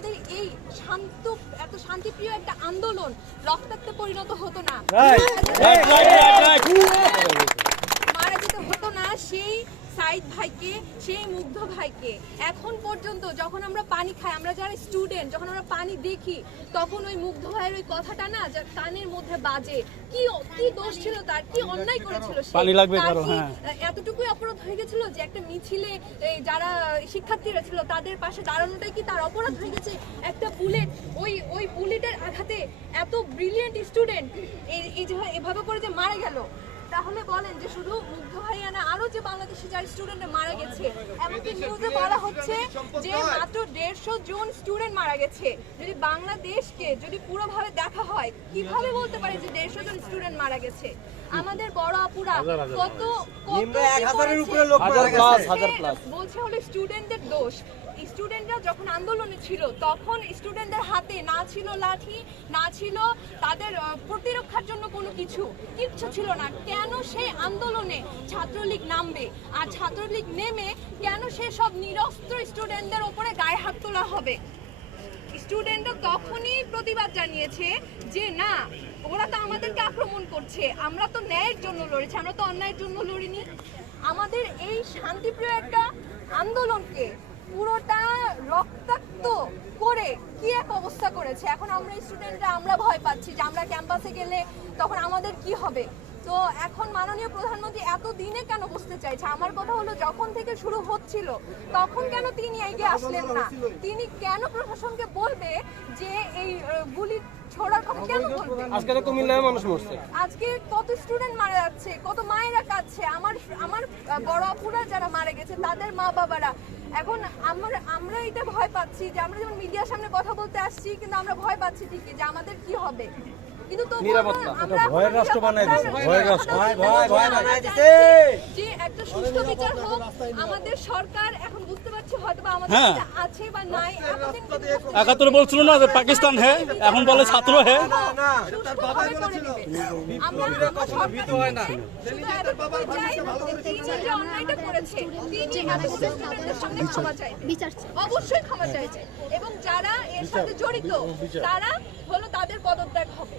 আমাদের এই এত শান্তিপ্রিয় একটা আন্দোলন রক্তাক্তে পরিণত হতো না, মারা যেতে হতো না সেই সাইদ ভাইকে, সেই মুগ্ধ ভাইকে। এখন পর্যন্ত যখন আমরা পানি খাই, আমরা যারা স্টুডেন্ট, যখন আমরা পানি দেখি, তখন ওই মুগ্ধ ভাইয়ের ওই কথাটা না কানের মধ্যে বাজে। কি দোষ ছিল তার, কি অন্যায় করেছিল সে? এতটুকুই অপরাধ হয়ে গেছিল যে একটা মিছিলে যারা শিক্ষার্থীরা ছিল তাদের পাশে দাঁড়ানোটাই কি তার অপরাধ হয়ে গেছে? একটা বুলেট, ওই বুলেটের আঘাতে এত ব্রিলিয়েন্ট স্টুডেন্ট এভাবে করে যে মারা গেল, তাহলে বলেন যে শুধু মুগ্ধ ভাইয়া না, আরো যে বাংলাদেশে যারা স্টুডেন্ট মারা গেছে, এমনকি নিউজে বলা হচ্ছে যে মাত্র 150 জন স্টুডেন্ট মারা গেছে। যদি বাংলাদেশকে যদি পুরোভাবে দেখা হয়, কিভাবে বলতে পারে যে 150 জন স্টুডেন্ট মারা গেছে? আমাদের বড় আপুরা কত বলছে হলো স্টুডেন্টদের দোষ। স্টুডেন্টরা যখন আন্দোলনে ছিল তখন স্টুডেন্টদের হাতে না ছিল লাঠি, না ছিল তাদের প্রতিরক্ষার জন্য কোনো কিচ্ছু ছিল না। কেন সেই আন্দোলনে ছাত্রলীগ নামবে? আর ছাত্রলীগ নেমে কেন সে সব নিরস্ত্র স্টুডেন্টদের উপরে গায়ে হাত তোলা হবে? স্টুডেন্টরা তখনই প্রতিবাদ জানিয়েছে যে না, ওরা তো আমাদেরকে আক্রমণ করছে, আমরা তো ন্যায়ের জন্য লড়েছি, আমরা তো অন্যায়ের জন্য লড়িনি। আমাদের এই শান্তিপ্রিয় একটা আন্দোলনকে পুরোটা রক্তাক্ত করে কি এক অবস্থা করেছে। এখন আমরা স্টুডেন্টরা আমরা ভয় পাচ্ছি যে আমরা ক্যাম্পাসে গেলে তখন আমাদের কি হবে। তো এখন মাননীয় প্রধানমন্ত্রী এত দিনে কেন বসতে চাইছে? আমার কথা হলো, যখন থেকে শুরু হচ্ছিল তখন কেন তিনি এগিয়ে আসলেন না? তিনি কেন প্রশাসনকে বলবে যে এই গুলি ছোড়ার কথা কেন বলবে? আজকে তো কুমিল্লায় মানুষ মরছে, আজকে কত স্টুডেন্ট মারা যাচ্ছে, কত মায়েরা কাঁদছে, আমার বড় আপুরা যারা মারা গেছে তাদের মা বাবারা। এখন আমরা এটা ভয় পাচ্ছি যে আমরা যেমন মিডিয়ার সামনে কথা বলতে আসছি, কিন্তু আমরা ভয় পাচ্ছি ঠিকই যে আমাদের কি হবে। কিন্তু ভয়ের রাষ্ট্র বানাই দিয়েছে, ভয়ের রাষ্ট্র, ভয় বানাই দিয়েছে যে একটা সুষ্ঠু বিচার হোক। আমাদের সরকার এখন বুঝতে পারছে হয়তো বা আমাদের কাছে আছে বা নাই। 71 বলছিল না যে পাকিস্তান হ্যাঁ, এখন বলে ছাত্র হ্যাঁ। অবশ্যই ক্ষমা চাইছে এবং যারা এর সাথে জড়িত তারা হলো তাদের পদত্যাগ হবে।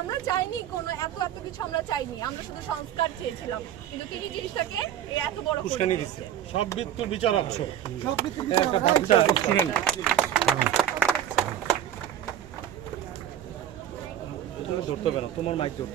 আমরা চাইনি কোনো এত কিছু, আমরা চাইনি, আমরা শুধু সংস্কার চেয়েছিলাম, কিন্তু তিনি জিনিসটাকে এত বড় করে দিচ্ছে। সব মৃত্যুর বিচার আছে, সব মৃত্যুর বিচার ধরতে হবে না, তোমার মাইক ধরতে